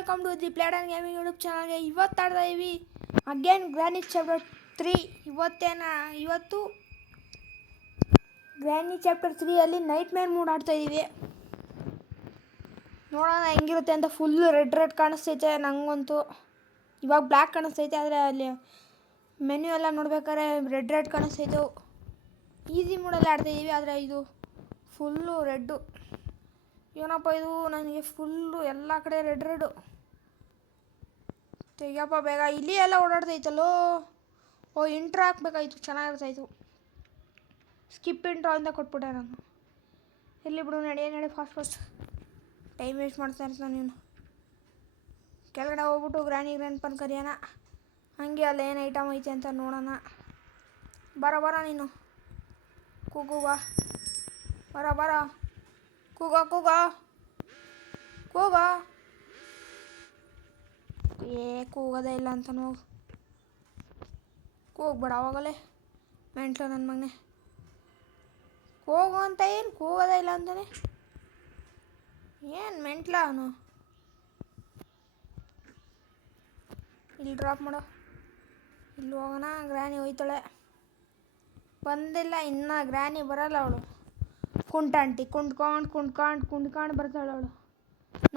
Welcome to the played and gaming YouTube ಚಾನಲ್ಗೆ. ಇವತ್ತು ಆಡ್ತಾ ಇದ್ದೀವಿ ಅಗೇನ್ ಗ್ರಾನಿ ಚಾಪ್ಟರ್ 3. ಇವತ್ತು granny chapter 3 nightmare mode ಆಡ್ತಾ ಇದ್ದೀವಿ. ನೋಡೋಣ ಹೆಂಗಿರುತ್ತೆ ಅಂತ. ಫುಲ್ಲು ರೆಡ್ ಕಾಣಿಸ್ತೈತೆ ನನಗಂತೂ. ಇವಾಗ ಬ್ಲ್ಯಾಕ್ ಕಾಣಿಸ್ತೈತೆ, ಆದರೆ ಅಲ್ಲಿ ಮೆನ್ಯೂ ಎಲ್ಲ ನೋಡ್ಬೇಕಾದ್ರೆ ರೆಡ್ ಕಾಣಿಸ್ತೈತೆ. ಈಸಿ ಮೂಡಲ್ಲಿ ಆಡ್ತಾಯಿದ್ದೀವಿ, ಆದರೆ ಇದು ಫುಲ್ಲು ರೆಡ್ಡು. ಏನಪ್ಪ ಇದು, ನನಗೆ ಫುಲ್ಲು ಎಲ್ಲ ಕಡೆ ರೆಡ್. ತೆಗಿಯಪ್ಪ ಬೇಗ. ಇಲ್ಲಿ ಎಲ್ಲ ಓಡಾಡ್ತೈತಲ್ಲೋ. ಇಂಟ್ರೋ ಹಾಕ್ಬೇಕಾಯ್ತು, ಚೆನ್ನಾಗಿರ್ತಾಯಿತ್ತು. ಸ್ಕಿಪ್ ಇಂಟ್ರೋ ಅಂತ ಕೊಟ್ಬಿಟ್ಟೆ ನಾನು. ಇಲ್ಲಿ ಬಿಡು, ನಡಿ ಫಾಸ್ಟ್. ಟೈಮ್ ವೇಸ್ಟ್ ಮಾಡ್ತಾ ಇರ್ತಾನೆ ನೀನು. ಕೆಳಗಡೆ ಹೋಗ್ಬಿಟ್ಟು ಗ್ರ್ಯಾಂಡ್ ಪನ್ ಕರಿಯೋಣ. ಹಾಗೆ ಅಲ್ಲಿ ಏನು ಐಟಮ್ ಐತೆ ಅಂತ ನೋಡೋಣ. ಬರ ನೀನು. ಕೂಗು ಬಾ. ಬರ ಕೂಗ. ಕೂಗೋದೇ ಇಲ್ಲ ಅಂತ ನಾವು. ಕೂಗ್ಬೇಡ ಅವಾಗಲೇ ಮೆಂಟ್ಲು ನನ್ನ ಮಗನೇ. ಕೂಗು ಅಂತ ಏನು ಕೂಗೋದೇ ಇಲ್ಲ ಅಂತಾನೆ. ಏನು ಮೆಂಟ್ಲ ಅವನು. ಇಲ್ಲಿ ಡ್ರಾಪ್ ಮಾಡೋ. ಇಲ್ಲಿ ಹೋಗೋಣ. ಗ್ರ್ಯಾನಿ ಹೋಯ್ತಾಳೆ. ಬಂದಿಲ್ಲ ಇನ್ನು. ಗ್ರ್ಯಾನಿ ಬರಲ್ಲ ಅವಳು. ಕುಂಟಾಂಟಿ ಕುಂಡ್ಕೊಂಡು ಬರ್ತಾಳೆ ಅವಳು.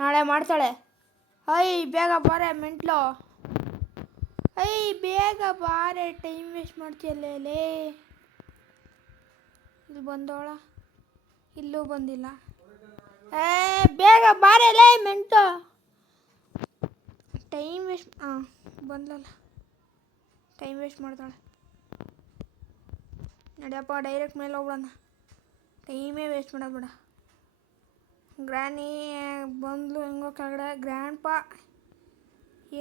ನಾಳೆ ಮಾಡ್ತಾಳೆ. ಬೇಗ ಬಾರೆ ಮೆಂಟ್ಲು. ಬೇಗ ಬಾರೆ, ಟೈಮ್ ವೇಸ್ಟ್ ಮಾಡ್ತೀಯಲ್ಲೇ. ಇಲ್ಲಿ ಬಂದವಳ, ಇಲ್ಲೂ ಬಂದಿಲ್ಲ. ಬೇಗ ಬಾರೆ ಮೆಂಟು. Time waste. ಬಂದಲ್ಲ. ಟೈಮ್ ವೇಸ್ಟ್ ಮಾಡ್ತಾಳೆ. ನಡಿಯಪ್ಪ, ಡೈರೆಕ್ಟ್ ಮೇಲೆ ಹೋಗ್ಬಿಡೋಣ. ಟೈಮೇ ವೇಸ್ಟ್ ಮಾಡೋದು ಬೇಡ. ಗ್ರ್ಯಾನಿ ಬಂದ್ಲು ಹೆಂಗೋ ಕೆಳಗಡೆ. ಗ್ರ್ಯಾಂಡ್ ಪಾ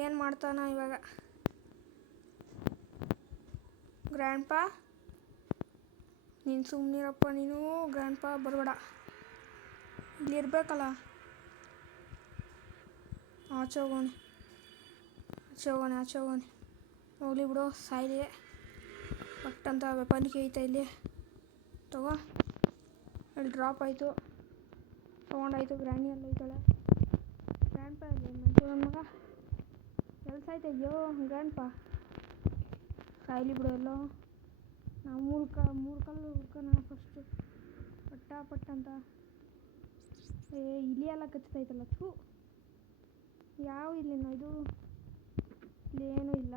ಏನು ಮಾಡ್ತಾನ ಇವಾಗ. ಗ್ರ್ಯಾಂಡ್ ಪಾ ನೀನು ಸುಮ್ಮನಿರಪ್ಪ ನೀನು. ಗ್ರ್ಯಾಂಡ್ ಪಾ ಬರಬೇಡ. ಇಲ್ಲಿ ಇರಬೇಕಲ್ಲ. ಆಚೆ ಹೋಗೋನೆ. ಹೋಗ್ಲಿ ಬಿಡು, ಸಾಯ್ಲಿ. ಪಟ್ಟಂತ ವೆಪನ್ಗೆ ಐತೆ ಇಲ್ಲಿ. ತಗೋ. ಇಲ್ಲಿ ಡ್ರಾಪ್ ಆಯಿತು. ತೊಗೊಂಡಾಯ್ತು. ಗ್ರ್ಯಾನಿ ಎಲ್ಲ ಐತಾಳೆ. ಗ್ರ್ಯಾಂಡ್ ಪಾ ಇಲ್ಲಿ ಮೆಂಟು ನನ್ನ ಮಗ. ಕೆಲಸ ಐತೆ. ಅಯ್ಯೋ ಗ್ರ್ಯಾಂಡ್ ಪಾ ಸಾಯ್ಲಿ ಬಿಡು. ಎಲ್ಲೋ ನಾವು ಮೂರು ಕಲ್ಲು ಹುಡ್ಕೋಣ ಫಸ್ಟು. ಪಟ್ಟಂತ. ಇಲಿ ಎಲ್ಲ ಕಚ್ತೈತಲ್ಲ. ಯಾವ ಇಲ್ಲಿನ ಇದು. ಇಲ್ಲೇನೂ ಇಲ್ಲ.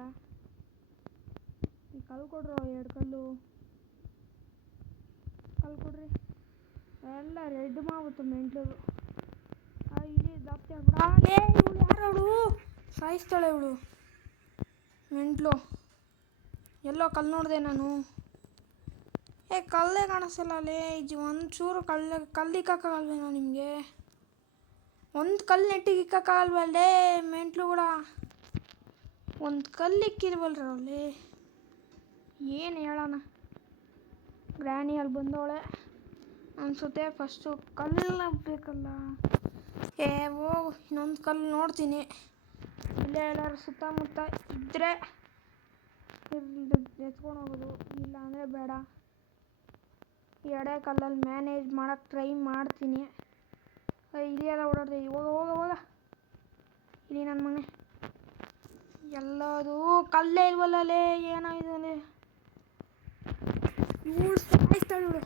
ಈ ಕಲ್ಲು ಕೊಡ್ರು, 2 ಕಲ್ಲು ಕೊಡ್ರಿ. ಎಲ್ಲ ರೆಡ್ ಮಾಡ್ಬಿಟ್ಟು ಮೆಂಟ್ಲು. ಇಲ್ಲಿ ಜಾಸ್ತಿ ಆಗ್ಬಿಡ. ಇವಳು ಯಾರವಳು. ಸಾಯಿಸ್ತಾಳೆ ಇವಳು ಮೆಂಟ್ಲು. ಎಲ್ಲೋ ಕಲ್ಲು ನೋಡಿದೆ ನಾನು. ಕಲ್ಲೇ ಕಾಣಿಸ್ತಲ್ಲ ಅಲ್ಲೇ. ಒಂಚೂರು ಕಲ್ಲಿಕ್ಕಾಗಲ್ವೇನೋ ನಿಮಗೆ. ಒಂದು ಕಲ್ಲು ನೆಟ್ಟಿಗೆ ಇಕ್ಕಾಗಲ್ವಲ್ಲೇ ಮೆಂಟ್ಲುಗಳ. ಒಂದು ಕಲ್ಲು ಇಕ್ಕಿಲ್ವಲ್ರಲ್ಲಿ. ಏನು ಹೇಳೋಣ. ಗ್ರ್ಯಾನಿ ಅಲ್ಲಿ ಬಂದವಳೆ ಅನಿಸುತ್ತೆ. ಫಸ್ಟು ಕಲ್ಲು ಬೇಕಲ್ಲ. ಹೋಗು, ಇನ್ನೊಂದು ಕಲ್ಲು ನೋಡ್ತೀನಿ. ಇಲ್ಲೇ ಎಲ್ಲರೂ ಸುತ್ತಮುತ್ತ ಇದ್ದರೆ ಎತ್ಕೊಂಡು ಹೋಗೋದು, ಇಲ್ಲ ಅಂದರೆ ಬೇಡ. ಎಡೆ ಕಲ್ಲಲ್ಲಿ ಮ್ಯಾನೇಜ್ ಮಾಡೋಕ್ಕೆ ಟ್ರೈ ಮಾಡ್ತೀನಿ. ಇಲ್ಲಿ ಎಲ್ಲ ಓಡಾಡ್ತೀವಿ. ಹೋಗ ಇಲ್ಲಿ ನನ್ನ ಮನೆ. ಎಲ್ಲದು ಕಲ್ಲೇ ಇಲ್ವಲ್ಲೇ. ಏನಾಗಿದೆ ಇವಳು. ಸಾಯಿಸ್ತಾಳೆ ಇವಳು.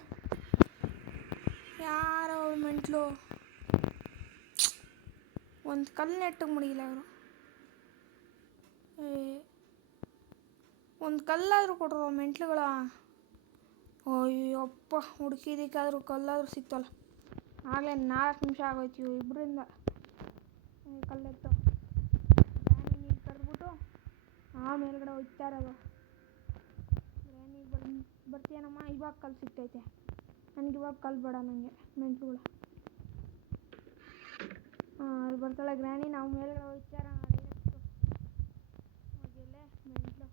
ಯಾರವಳು ಮೆಂಟ್ಲು. ಒಂದು ಕಲ್ಲು ನೆಟ್ಟಿಗೆ ಮುಡಿಗಿಲ್ಲ ಅವರು. ಒಂದು ಕಲ್ಲಾದರೂ ಕೊಡ್ರು ಮೆಂಟ್ಲುಗಳ. ಅಯ್ಯಪ್ಪ, ಹುಡುಕಿದಕ್ಕಾದ್ರೂ ಕಲ್ಲಾದರೂ ಸಿಕ್ತಲ್ಲ. ಆಗಲೇ 4 ನಿಮಿಷ ಆಗೋಯ್ತು ಇಬ್ಬರಿಂದ ಕಲ್ಲೆತ್ತು. ಗ್ರ್ಯಾನಿ ನೀರು ಕರೆದ್ಬಿಟ್ಟು ಮೇಲ್ಗಡೆ ಹೋಗ್ತಾ ಇರೋದು. ಗ್ರ್ಯಾನಿ ಬರ್ತೀಯನಮ್ಮ. ಇವಾಗ ಕಲ್ಲು ಸಿಗ್ತೈತೆ ನನಗೆ. ಇವಾಗ ಕಲ್ಲು ಬೇಡ ನನಗೆ ಮೆಂಟ್ಲುಗಳು. ಅಲ್ಲಿ ಬರ್ತಾಳೆ ಗ್ರ್ಯಾನಿ. ನಾವು ಮೇಲ್ಗಡೆ ಹೋಗ್ತಾ ಇರೋಣ ಡೈರೆಕ್ಟು. ಹೋಗಿಲ್ಲೇ ಮೆಂಟ್ಲು.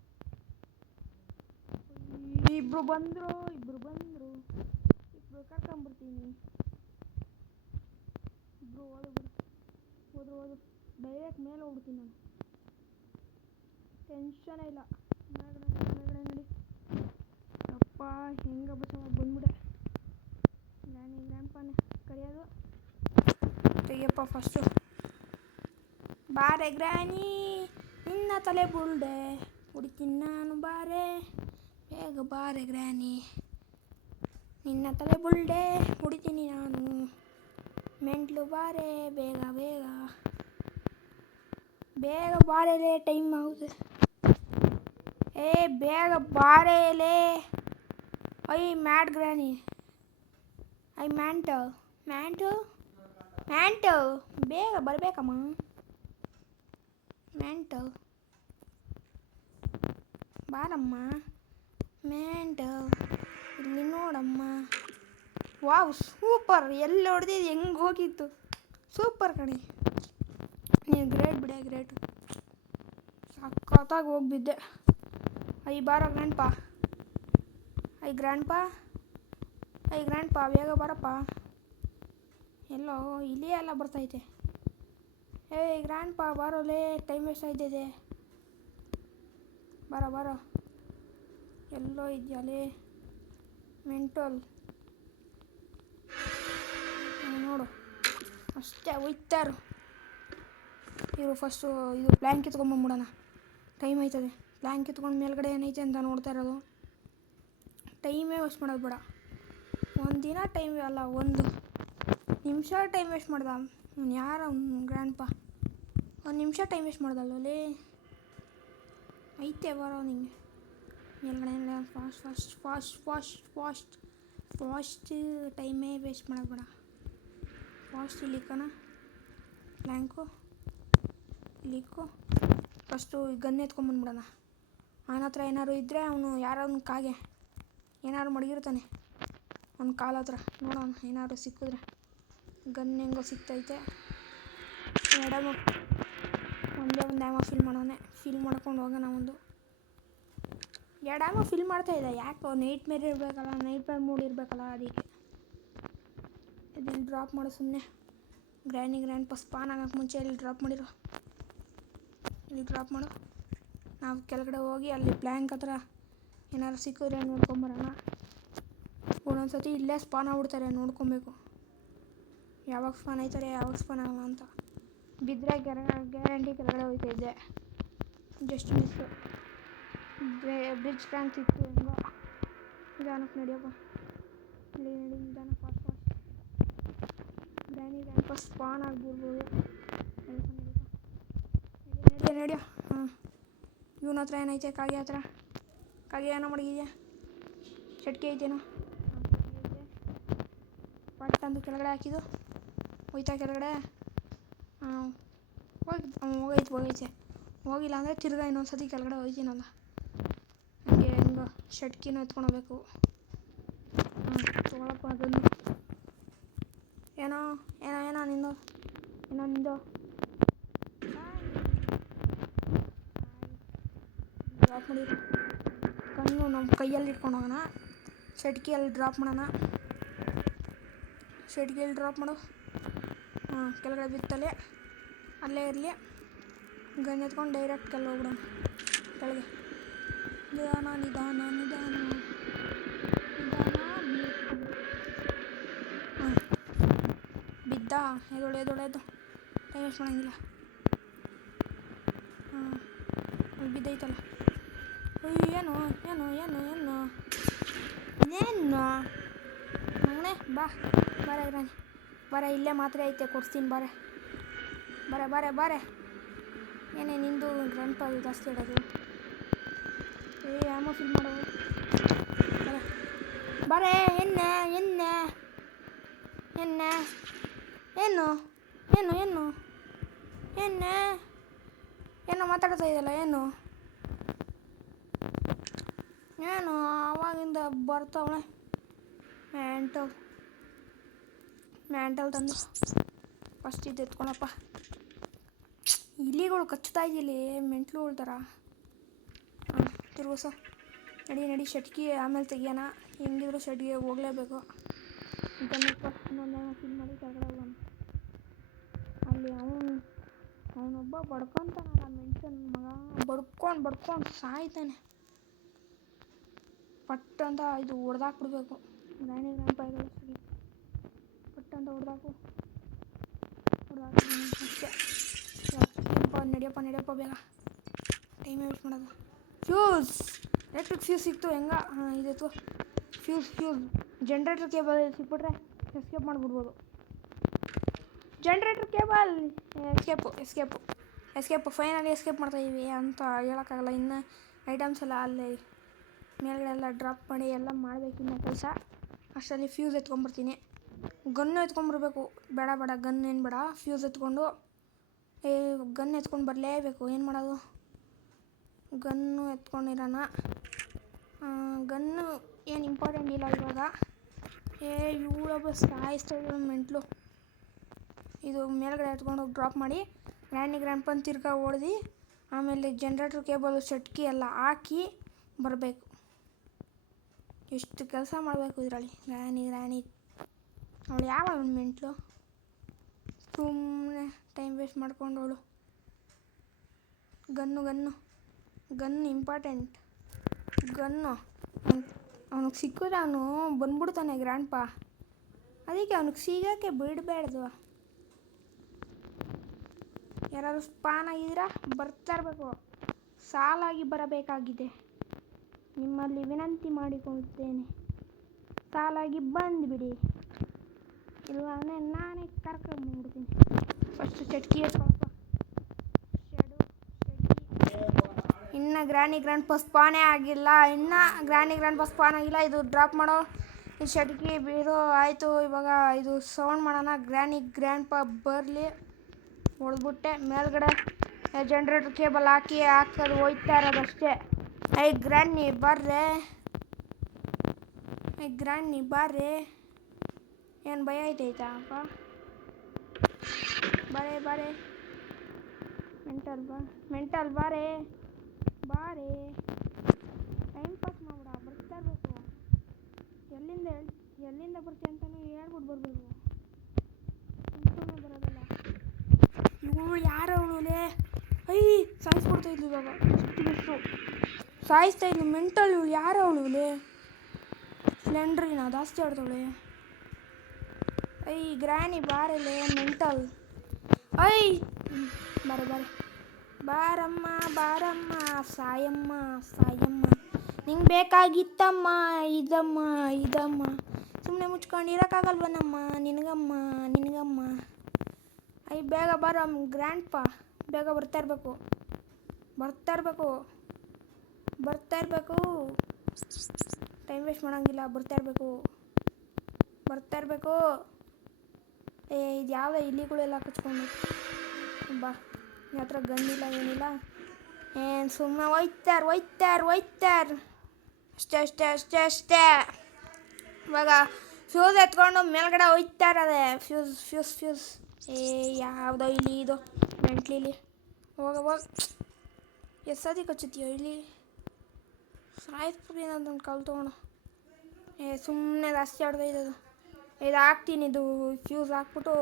ಇಬ್ರು ಬಂದರು. ಕರ್ಕೊಂಬರ್ತೀನಿ. ಇಬ್ರು ಹೋದ್ರು. ಡೈರೆಕ್ಟ್ ಮೇಲೆ ಹೋಗ್ಬಿಡ್ತೀನಿ ನಾನು. ಟೆನ್ಷನೇ ಇಲ್ಲ. ಮೇಲ್ಗಡೆ ನಡಿ. ಅಪ್ಪ ಹೆಂಗ ಬಸವ ಬಂದ್ಬಿಡೆ. ಗ್ರ್ಯಾನಿ ಗ್ರ್ಯಾಂಡ್ ಪಾನೆ ಕರೆಯೋದು. ತೆಗಿಯಪ್ಪ ಫಸ್ಟು. ಬಾರೆ ಗ್ರಾನಿ ನಿನ್ನ ತಲೆ ಬುಲ್ಡೆ ಹುಡುಕಿನ ನಾನು ಬಾರೆ ಬೇಗ ಬಾರೆ ಗ್ರಾನಿ ನಿನ್ನ ತಲೆ ಬುಲ್ಡೆ ಹುಡಿತೀನಿ ನಾನು ಮೆಂಟ್ಲು ಬಾರೆ ಬೇಗ ಬೇಗ ಬೇಗ ಬಾರೆಲೆ ಟೈಮ್ ಆಗುತ್ತೆ ಏ ಬೇಗ ಬಾರೆಲೆ ಐ ಮ್ಯಾಡ್ ಗ್ರಾನಿ ಐ ಮ್ಯಾಂಟು ಮ್ಯಾಂಟು ಮ್ಯಾಂಟು ಬೇಗ ಬರಬೇಕಮ್ಮ ಮ್ಯಾಂಟು ಬಾರಮ್ಮ ಮ್ಯಾಂಟು ಇಲ್ಲಿ ನೋಡಮ್ಮ ವಾವ್ ಸೂಪರ್ ಎಲ್ಲಿ ಹೊಡೆದಿದ್ದು ಹೆಂಗೆ ಹೋಗಿತ್ತು ಸೂಪರ್ ಕಣೆ ನೀನು ಗ್ರೇಟ್ ಬಿಡೆ ಗ್ರೇಟ್ ಸಖತ್ತಾಗಿ ಹೋಗಿಬಿದ್ದೆ ಐ ಬಾರೋ ಗ್ರ್ಯಾಂಡ್ ಪಾ ಬೇಗ ಬರಪ್ಪ ಎಲ್ಲೋ ಇಲ್ಲೇ ಎಲ್ಲ ಬರ್ತೈತೆ ಏಯ್ ಗ್ರ್ಯಾಂಡ್ ಪಾ ಬಾರೋಲೇ ಟೈಮ್ ವೇಸ್ಟ್ ಆಯ್ತಿದೆ ಬಾರೋ ಎಲ್ಲೋ ಇದೆಯಲ್ಲೇ ಮೆಂಟಲ್ ನೋಡು ಅಷ್ಟೇ ಹೋಯ್ತಾರು ಇವರು ಫಸ್ಟು ಇದು ಪ್ಲ್ಯಾನ್ ಕಿತ್ಕೊಂಬಂದ್ಬಿಡೋಣ ಟೈಮ್ ಆಯ್ತದೆ ಪ್ಲ್ಯಾನ್ ಕಿತ್ಕೊಂಡು ಮೇಲ್ಗಡೆ ಏನೈತೆ ಅಂತ ನೋಡ್ತಾ ಇರೋದು ಟೈಮೇ ವೇಸ್ಟ್ ಮಾಡೋದು ಬೇಡ ಒಂದು ದಿನ ಟೈಮ್ ಅಲ್ಲ ಒಂದು ನಿಮಿಷ ಟೈಮ್ ವೇಸ್ಟ್ ಮಾಡ್ದ ಯಾರ ಗ್ರ್ಯಾಂಡ್ ಪಾ ಒಂದು ನಿಮಿಷ ಟೈಮ್ ವೇಸ್ಟ್ ಮಾಡ್ದಲ್ಲೇ ಐತೆ ಬರೋ ನಿಂಗೆ ಮೇಲ್ಗಡೆ ಫಾಸ್ಟ್ ಟೈಮೇ ವೇಸ್ಟ್ ಮಾಡೋದು ಬೇಡ ಫಾಸ್ಟ್ ಇಲ್ಲಿಕ್ಕನ ಪ್ಲ್ಯಾಂಕು ಇಲ್ಲಿಕ್ಕು ಫಸ್ಟು ಗನ್ ಎತ್ಕೊಂಬಂದ್ಬಿಡೋಣ ಅವನ ಹತ್ರ ಏನಾದ್ರು ಇದ್ದರೆ ಅವನು ಯಾರವನು ಕಾಗೆ ಏನಾದ್ರು ಮಡಗಿರ್ತಾನೆ ಅವ್ನ ಕಾಲ ಹತ್ರ ನೋಡೋಣ ಏನಾದ್ರು ಸಿಕ್ಕಿದ್ರೆ ಗನ್ ಹೆಂಗೋ ಸಿಕ್ತೈತೆ ಎರಡಮು ಒಂದೇ ಒಂದು ಆ್ಯಮೋ ಫಿಲ್ ಮಾಡ್ಕೊಂಡು ಹೋಗೋಣ ಒಂದು ಎರಡಾಮೋ ಫಿಲ್ ಮಾಡ್ತಾಯಿದ್ದೆ ಯಾಕೋ ನೈಟ್ ಮೇರೆ ಇರಬೇಕಲ್ಲ ನೈಟ್ ಮೇರೆ ಮೂಡ್ ಇರಬೇಕಲ್ಲ ಅದಕ್ಕೆ ಇದನ್ನು ಡ್ರಾಪ್ ಮಾಡು ಸುಮ್ಮನೆ ಗ್ರ್ಯಾಂಡ್ ಪಾ ಸ್ಪಾನ್ ಆಗೋಕ್ಕೆ ಮುಂಚೆ ಇಲ್ಲಿ ಡ್ರಾಪ್ ಮಾಡಿರೋ ಇಲ್ಲಿ ಡ್ರಾಪ್ ಮಾಡು ನಾವು ಕೆಳಗಡೆ ಹೋಗಿ ಅಲ್ಲಿ ಪ್ಲ್ಯಾಂಕ್ ಹತ್ರ ಏನಾದ್ರು ಸಿಕ್ಕಿದ್ರೆ ನೋಡ್ಕೊಂಬರೋಣ ಒಂದೊಂದು ಸತಿ ಇಲ್ಲೇ ಸ್ಪಾನ್ ಆಗ್ಬಿಡ್ತಾರೆ ನೋಡ್ಕೊಬೇಕು ಯಾವಾಗ ಸ್ಪಾನ್ ಆಯ್ತಾರೆ ಯಾವಾಗ ಸ್ಪಾನ್ ಆಗಲ್ಲ ಅಂತ ಬಿದ್ದರೆ ಗ್ಯಾರಂಟಿ ಕೆಳಗಡೆ ಹೋಗ್ತಾ ಇದ್ದೆ ಜಸ್ಟ್ ಮಿಸ್ಸು ಬ್ರಿಡ್ಜ್ ಕಾಣ್ತಿತ್ತು ಹೆಂಗೋ ನಿಧಾನಕ್ಕೆ ನಡಿಯಪ್ಪ ನಡಿ ನಿಧಾನಕ್ಕೆ ಫಾಸ್ಟ್ ಗ್ರ್ಯಾಂಡ್ ಫಸ್ಟ್ ಸ್ಪಾನ್ ಆಗಿಬಿಡ್ಬೋದು ನಡಿಯೋ ಹಾಂ ಇವನ ಹತ್ರ ಏನೈತೆ ಕಾಗೆ ಹತ್ರ ಕಾಗೆ ಏನೋ ಮಡಗಿದ್ಯಾ ಚಟ್ಕೆ ಐತೇನೋ ಪಟ್ಟಂದು ಕೆಳಗಡೆ ಹಾಕಿದ್ದು ಹೋಯ್ತಾ ಕೆಳಗಡೆ ಹಾಂ ಹೋಗೈತೆ ಹೋಗಿಲ್ಲ ಅಂದರೆ ತಿರ್ಗಾ ಇನ್ನೊಂದು ಸತಿ ಕೆಳಗಡೆ ಹೋಯ್ತೀನಲ್ಲ ಹಂಗೆ ಹೆಂಗೋ ಶಟ್ಕಿನೂ ಎತ್ಕೊಳ್ಬೇಕು ಹಾಂ ತೊಗೊಳಪ್ಪ ಅದನ್ನು ಏನೋ ನಿಂದು ಡ್ರಾಪ್ ಮಾಡಿದ್ರು ಕಣ್ಣು ನಮ್ಮ ಕೈಯಲ್ಲಿ ಇಟ್ಕೊಂಡು ಹೋಗೋಣ ಶಟ್ಕಿಯಲ್ಲಿ ಡ್ರಾಪ್ ಮಾಡೋಣ ಶಟ್ಕಿಯಲ್ಲಿ ಡ್ರಾಪ್ ಮಾಡು ಹಾಂ ಕೆಳಗಡೆ ಬಿತ್ತಲೆ ಅಲ್ಲೇ ಇರಲಿ ಗನ್ ಎತ್ಕೊಂಡು ಡೈರೆಕ್ಟ್ ಕೆಳಗೆ ಹೋಗ್ಬಿಡೋಣ ಕೆಳಗೆ ನಿಧಾನ ಹಾಂ ಬಿದ್ದ ಎದೊಳು ಟೈಮ್ ವೇಸ್ಟ್ ಮಾಡೋಂಗಿಲ್ಲ ಹಾಂ ಅಲ್ಲಿ ಬಿದ್ದೈತಲ್ಲ ಏನು ಮಗನೇ ಬಾರೆ ಇರಾನಿ ಬಾರೆ ಇಲ್ಲೇ ಮಾತ್ರ ಐತೆ ಕೊಡ್ತೀನಿ ಬಾರೆ ಏನೇ ನಿಂದು ಗ್ರ್ಯಾಂಡ್ ಪಾ ಜಾಸ್ತಿ ಇಡೋದು ಆಮೋ ಫಿಲ್ ಮಾಡೋದು ಬಾರೆ ಏನು ಮಾತಾಡ್ತಾ ಇದೆಯಲ್ಲ ಏನು ಆವಾಗಿಂದ ಬರ್ತಾವಳೆ ಮ್ಯಾಂಟಲ್ ತಂದು ಫಸ್ಟ್ ಇದು ಎತ್ಕೊಳಪ್ಪ ಇಲಿಗಳು ಕಚ್ಚುತ್ತಾ ಇದೆಯಲ್ಲಿ ಮೆಂಟ್ಲುಗಳ ಥರ ಹಾಂ ತಿರುಗಿಸೋ ನಡಿ ಶಟ್ಕಿ ಆಮೇಲೆ ತೆಗಿಯೋಣ ಹೆಂಗಿದ್ರು ಶಟ್ಕಿಗೆ ಹೋಗಲೇಬೇಕು ಗನ್ನಪ್ಪ ಇನ್ನೊಂದು ಫಿಲ್ ಮಾಡಿ ಕೆಳಗಡೆ ಹೋಗೋಣ ಅಲ್ಲಿ ಅವನೊಬ್ಬ ಬಡ್ಕೊತಾನಲ್ಲ ಮೆಂಟನ್ ಮಗ ಬಡ್ಕೊಂಡು ಸಾಯ್ತಾನೆ ಪಟ್ಟಂತ ಇದು ಹೊಡೆದಾಕ್ಬಿಡ್ಬೇಕು ಗ್ರ್ಯಾಂಡ್ ಪಾಯಿಗಳು ಸರಿ ಪಟ್ಟಂತ ಹೊಡೆದಾಕು ಅಷ್ಟೇ ನಡಿಯಪ್ಪ ಬೇಗ. ಟೈಮ್ ವೇಸ್ಟ್ ಮಾಡೋದು. ಫ್ಯೂಸ್ ಎಲೆಕ್ಟ್ರಿಕ್ ಫ್ಯೂಸ್ ಸಿಕ್ತು ಹೆಂಗ. ಹಾಂ ಇದಿತ್ತು ಫ್ಯೂಸ್. ಜನ್ರೇಟರ್ ಕೇಬಲ್ ಸಿಕ್ಬಿಟ್ರೆ ಎಸ್ಕೇಪ್ ಮಾಡಿಬಿಡ್ಬೋದು. Generator cable escape finally escape ಮಾಡ್ತಾಯಿದ್ವಿ ಅಂತ ಹೇಳೋಕ್ಕಾಗಲ್ಲ. ಇನ್ನು ಐಟಮ್ಸ್ ಎಲ್ಲ ಅಲ್ಲಿ ಮೇಲ್ಗಡೆ ಎಲ್ಲ ಡ್ರಾಪ್ ಮಾಡಿ ಎಲ್ಲ ಮಾಡಬೇಕು ಇನ್ನೂ ಕೆಲಸ. ಅಷ್ಟರಲ್ಲಿ ಫ್ಯೂಸ್ ಎತ್ಕೊಂಡ್ಬರ್ತೀನಿ. ಗನ್ನು ಎತ್ಕೊಂಡ್ಬರ್ಬೇಕು. ಬೇಡ ಗನ್ ಏನು ಬೇಡ, ಫ್ಯೂಸ್ ಎತ್ಕೊಂಡು ಗನ್ ಎತ್ಕೊಂಡು ಬರಲೇಬೇಕು. ಏನು ಮಾಡೋದು, ಗನ್ನು ಎತ್ಕೊಂಡಿರೋಣ. ಗನ್ನು ಏನು ಇಂಪಾರ್ಟೆಂಟ್ ಇಲ್ಲ ಇವಾಗ. ಇವಳೊಬ್ಬ ಸಾಯಿಸ್ತಾಯಿದ್ರು ಮೆಂಟ್ಲು. ಇದು ಮೇಲ್ಗಡೆ ಎತ್ಕೊಂಡೋಗಿ ಡ್ರಾಪ್ ಮಾಡಿ ಗ್ರ್ಯಾಂಡ್ ಪನ್ ತಿರ್ಗಾ ಹೊಡೆದು ಆಮೇಲೆ ಜನ್ರೇಟರ್ ಕೇಬಲ್ ಸೆಟ್ಕಿ ಎಲ್ಲ ಹಾಕಿ ಬರಬೇಕು. ಎಷ್ಟು ಕೆಲಸ ಮಾಡಬೇಕು ಇದರಲ್ಲಿ. ಗ್ರ್ಯಾನಿ ಅವಳು ಯಾವ ಮೆಂಟ್ಲು ಸುಮ್ಮನೆ ಟೈಮ್ ವೇಸ್ಟ್ ಮಾಡ್ಕೊಂಡವಳು. Gun important. ಗನ್ನು ಅವನಿಗೆ ಸಿಕ್ಕಿದ್ರೆ ಅವನು ಬಂದ್ಬಿಡ್ತಾನೆ ಗ್ರ್ಯಾಂಡ್ ಪಾ. ಅದಕ್ಕೆ ಅವನಿಗೆ ಸಿಗೋಕ್ಕೆ ಬಿಡಬೇಡ್ದು. ಯಾರಾದ್ರು ಸ್ಪಾನ್ ಆಗಿದ್ದೀರಾ ಬರ್ತಾ ಇರಬೇಕು. ಸಾಲಾಗಿ ಬರಬೇಕಾಗಿದೆ. ನಿಮ್ಮಲ್ಲಿ ವಿನಂತಿ ಮಾಡಿಕೊಳ್ಳುತ್ತೇನೆ, ಸಾಲಾಗಿ ಬಂದುಬಿಡಿ. ಇಲ್ಲಾಂದರೆ ನಾನೇ ಕರ್ಕೊಂಡ್ಬಂದ್ಬಿಡ್ತೀನಿ. ಫಸ್ಟು ಚಟ್ಕಿ ಎತ್ಕೊಳಪ್ಪ. ಇನ್ನು ಗ್ರ್ಯಾಂಡ್ ಪಾ ಸ್ಪಾನೇ ಆಗಿಲ್ಲ. ಇದು ಡ್ರಾಪ್ ಮಾಡೋ ಈ ಚಟ್ಕಿ ಇದು ಆಯಿತು. ಇವಾಗ ಇದು ಸೌಂಡ್ ಮಾಡೋಣ. ಗ್ರ್ಯಾಂಡ್ ಪಾ ಬರಲಿ. ಹೊಡೆದ್ಬಿಟ್ಟೆ ಮೇಲ್ಗಡೆ ಜನ್ರೇಟರ್ ಕೇಬಲ್ ಹಾಕೋದು ಹೋಯ್ತಾ ಇರೋದಷ್ಟೇ. ಗ್ರ್ಯಾನಿ ಬಾರ್ರೆ ಏನು ಭಯ ಐತೈತಾ ಅಪ್ಪ. ಬಾರೆ ಮೆಂಟಲ್ ಬಾರೆ ಟೈಮ್ ಪಾಸ್ ಮಾಡ್ಬಿಡ. ಬರ್ತಾ ಇರಬೇಕು. ಎಲ್ಲಿಂದ ಬರ್ತೀಯ ಅಂತಲೂ ಹೇಳ್ಬಿಟ್ಟು ಬರಬೇಕು. ಬರೋದಲ್ಲ ಇವಳು ಯಾರು ಅವಳುಲೇ. ಸಾಯಿಸ್ಕೊಡ್ತಾ ಇದ್ಲು ಇವಾಗ. ಎಷ್ಟು ಸಾಯಿಸ್ತಾ ಇದ್ಲು ಮೆಂಟಲ್. ಇವಳು ಯಾರು ಅವಳುಲೇ. ಸ್ಲೆಂಡ್ರಿನ ಜಾಸ್ತಿ ಆಡ್ತಾವಳೆ. Granny ಬಾರಲೆ mental. ಬಾರಮ್ಮ ಸಾಯಮ್ಮ. ನಿಂಗೆ ಬೇಕಾಗಿತ್ತಮ್ಮ ಇದಮ್ಮ. ಸುಮ್ಮನೆ ಮುಚ್ಕೊಂಡು ಇರೋಕ್ಕಾಗಲ್ವನಮ್ಮ ನಿನಗಮ್ಮ. ಬೇಗ ಬಾರ ಗ್ರ್ಯಾಂಡ್ ಪಾ. ಬೇಗ ಬರ್ತಾ ಇರಬೇಕು. ಟೈಮ್ ವೇಸ್ಟ್ ಮಾಡೋಂಗಿಲ್ಲ. ಬರ್ತಾ ಇರಬೇಕು. ಇದು ಯಾವುದೋ ಇಲಿಗಳೆಲ್ಲ ಕಚ್ಕೊಂಡು ಬಾ. ನಿಮ್ಮ ಹತ್ರ ಗನ್ನಿಲ್ಲ ಏನಿಲ್ಲ. ಏನು ಸುಮ್ಮನೆ ಹೋಯ್ತಾರ್. ಅಷ್ಟೇ. ಇವಾಗ ಫ್ಯೂಸ್ ಎತ್ಕೊಂಡು ಮೇಲ್ಗಡೆ ಹೋಯ್ತಾ ಇರೋದೆ. ಫ್ಯೂಸ್ ಯಾವುದೋ ಇಲಿ ಇದು ಮೆಂಟ್ಲಿಲಿ. ಹೋಗ ಎಸ್ಸತಿ ಕಚ್ಚುತ್ತೀಯೋ ಇಲ್ಲಿ. ಸಾಯಿಸ್ಬಿಡಿ ಅದನ್ನು ಕಲ್ ತೊಗೊಂಡು. ಸುಮ್ಮನೆ ಜಾಸ್ತಿ ಆಡ್ತಾ ಇದ್ದದು. ಇದು ಹಾಕ್ತೀನಿ. ಇದು ಫ್ಯೂಸ್ ಹಾಕ್ಬಿಟ್ಟು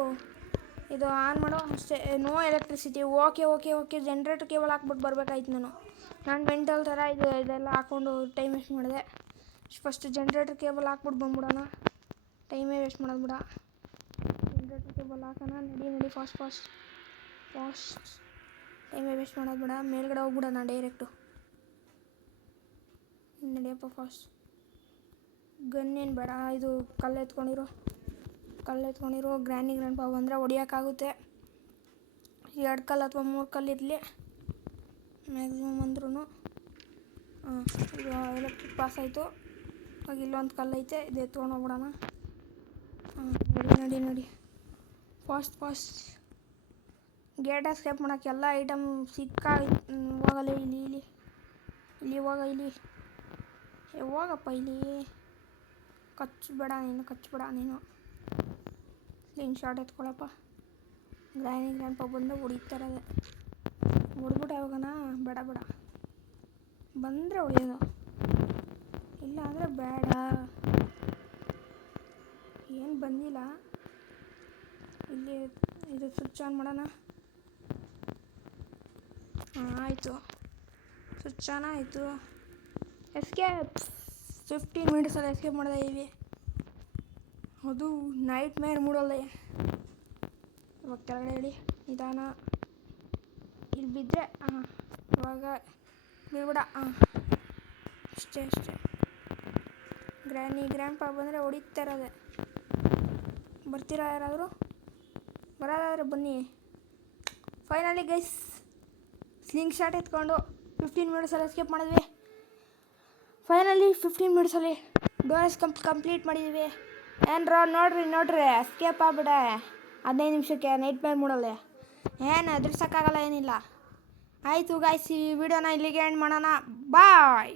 ಇದು ಆನ್ ಮಾಡೋ ಅಷ್ಟೇ. No electricity. Okay generator cable ಹಾಕ್ಬಿಟ್ಟು ಬರ್ಬೇಕಾಯ್ತು ನಾನು ಮೆಂಟಲ್ ಥರ ಇದೆಲ್ಲ ಹಾಕ್ಕೊಂಡು ಟೈಮ್ ವೇಸ್ಟ್ ಮಾಡಿದೆ. ಫಸ್ಟ್ ಜನ್ರೇಟರ್ ಕೇಬಲ್ ಹಾಕ್ಬಿಟ್ಟು ಬಂದ್ಬಿಡೋಣ. ಟೈಮೇ ವೇಸ್ಟ್ ಮಾಡೋದು ಬಿಡ. ಜನ್ರೇಟರ್ ಕೇಬಲ್ ಹಾಕೋಣ. ನಡಿ ಫಾಸ್ಟ್. ಟೈಮೇ ವೇಸ್ಟ್ ಮಾಡೋದು ಬಿಡ. ಮೇಲ್ಗಡೆ ಹೋಗ್ಬಿಡೋಣ ಡೈರೆಕ್ಟು. ನಡಿಯಪ್ಪ ಫಾಸ್ಟ್. ಗನ್ನೇನು ಬೇಡ. ಇದು ಕಲ್ಲು ಎತ್ಕೊಂಡಿರೋ ಗ್ರ್ಯಾಂಡ್ ಪಾ ಬಂದರೆ ಹೊಡಿಯೋಕ್ಕಾಗುತ್ತೆ. 2 ಕಲ್ಲು ಅಥವಾ 3 ಕಲ್ಲು ಇರಲಿ ಮ್ಯಾಕ್ಸಿಮಮ್ ಅಂದ್ರೂ. ಈಗ ಎಲೆಕ್ಟ್ರಿಕ್ ಪಾಸ್ ಆಯಿತು. ಇವಾಗ ಇಲ್ಲೊಂದು ಕಲ್ಲು ಐತೆ. ಇದು ಎತ್ಕೊಂಡು ಹೋಗ್ಬಿಡೋಣ. ನಡಿ ಫಾಸ್ಟ್. ಗೇಟ್ ಎಸ್ಕೇಪ್ ಮಾಡೋಕ್ಕೆ ಎಲ್ಲ ಐಟಮ್ ಹೋಗಲ್ಲ. ಇಲ್ಲಿ ಹೋಗಪ್ಪ. ಇಲ್ಲಿ ಕಚ್ಚಬೇಡ ನೀನು. Screen shot ಎತ್ಕೊಳಪ್ಪ. ಗ್ರ್ಯಾಂಡ್ ಪಾ ಬಂದು ಹೊಡಿತಾ ಇರೋದೆ. ಹೊಡ್ಬಿಟ್ಟು ಯಾವಾಗನ ಬೇಡ ಬಂದರೆ ಹೊಡಿಯೋದು. ಇಲ್ಲ ಅಂದರೆ ಬೇಡ. ಏನು ಬಂದಿಲ್ಲ. ಇಲ್ಲಿ ಇದು ಸ್ವಿಚ್ ಆನ್ ಮಾಡೋಣ. ಆಯಿತು. ಸ್ವಿಚ್ ಆನ್ ಆಯಿತು. ಎಸ್ಕೇಪ್ 15 ಮಿನಿಟ್ಸಲ್ಲಿ ಎಸ್ಕೇಪ್ ಮಾಡ್ತಾ ಇದ್ದೀವಿ. ಅದು ನೈಟ್ ಮೂಡಲ್ಲೇ. ಇವಾಗ ಕೆಳಗಡೆ ಹೇಳಿ ನಿಧಾನ. ಇಲ್ಲಿ ಬಿದ್ದರೆ ಇವಾಗ ಬೀಳ್ಬಿಡ. ಅಷ್ಟೇ ಗ್ರ್ಯಾಂಡ್ ಪಾ ಬಂದರೆ ಹೊಡಿತಾ ಇರೋದೆ. ಬರ್ತೀರಾ ಯಾರಾದರೂ? ಬರೋದಾದರೆ ಬನ್ನಿ. ಫೈನಲಿ ಗೈಸ್ ಸ್ಲಿಂಗ್ ಶಾಟ್ ಎತ್ಕೊಂಡು 15 ಮಿನಿಟ್ಸಲ್ಲಿ ಎಸ್ಕೇಪ್ ಮಾಡಿದ್ವಿ. ಫೈನಲಿ 15 ಮಿನಿಟ್ಸಲ್ಲಿ ಡೋರ್ಸ್ ಕಂಪ್ಲೀಟ್ ಮಾಡಿದ್ವಿ. ಏನ್ರ ನೋಡ್ರಿ ಎಸ್ಕೇಪ್ ಆಗ್ಬಿಡೆ 15 ನಿಮಿಷಕ್ಕೆ ನೈಟ್ ಮೇಲ್ ಮೂಡಲ್ಲ. ಏನು ಎದುರ್ಸೋಕ್ಕಾಗಲ್ಲ, ಏನಿಲ್ಲ. ಆಯಿತು ಗಾಯ್ಸ್, ಈ ವಿಡಿಯೋನ ಇಲ್ಲಿಗೆ ಎಂಡ್ ಮಾಡೋಣ. ಬಾಯ್.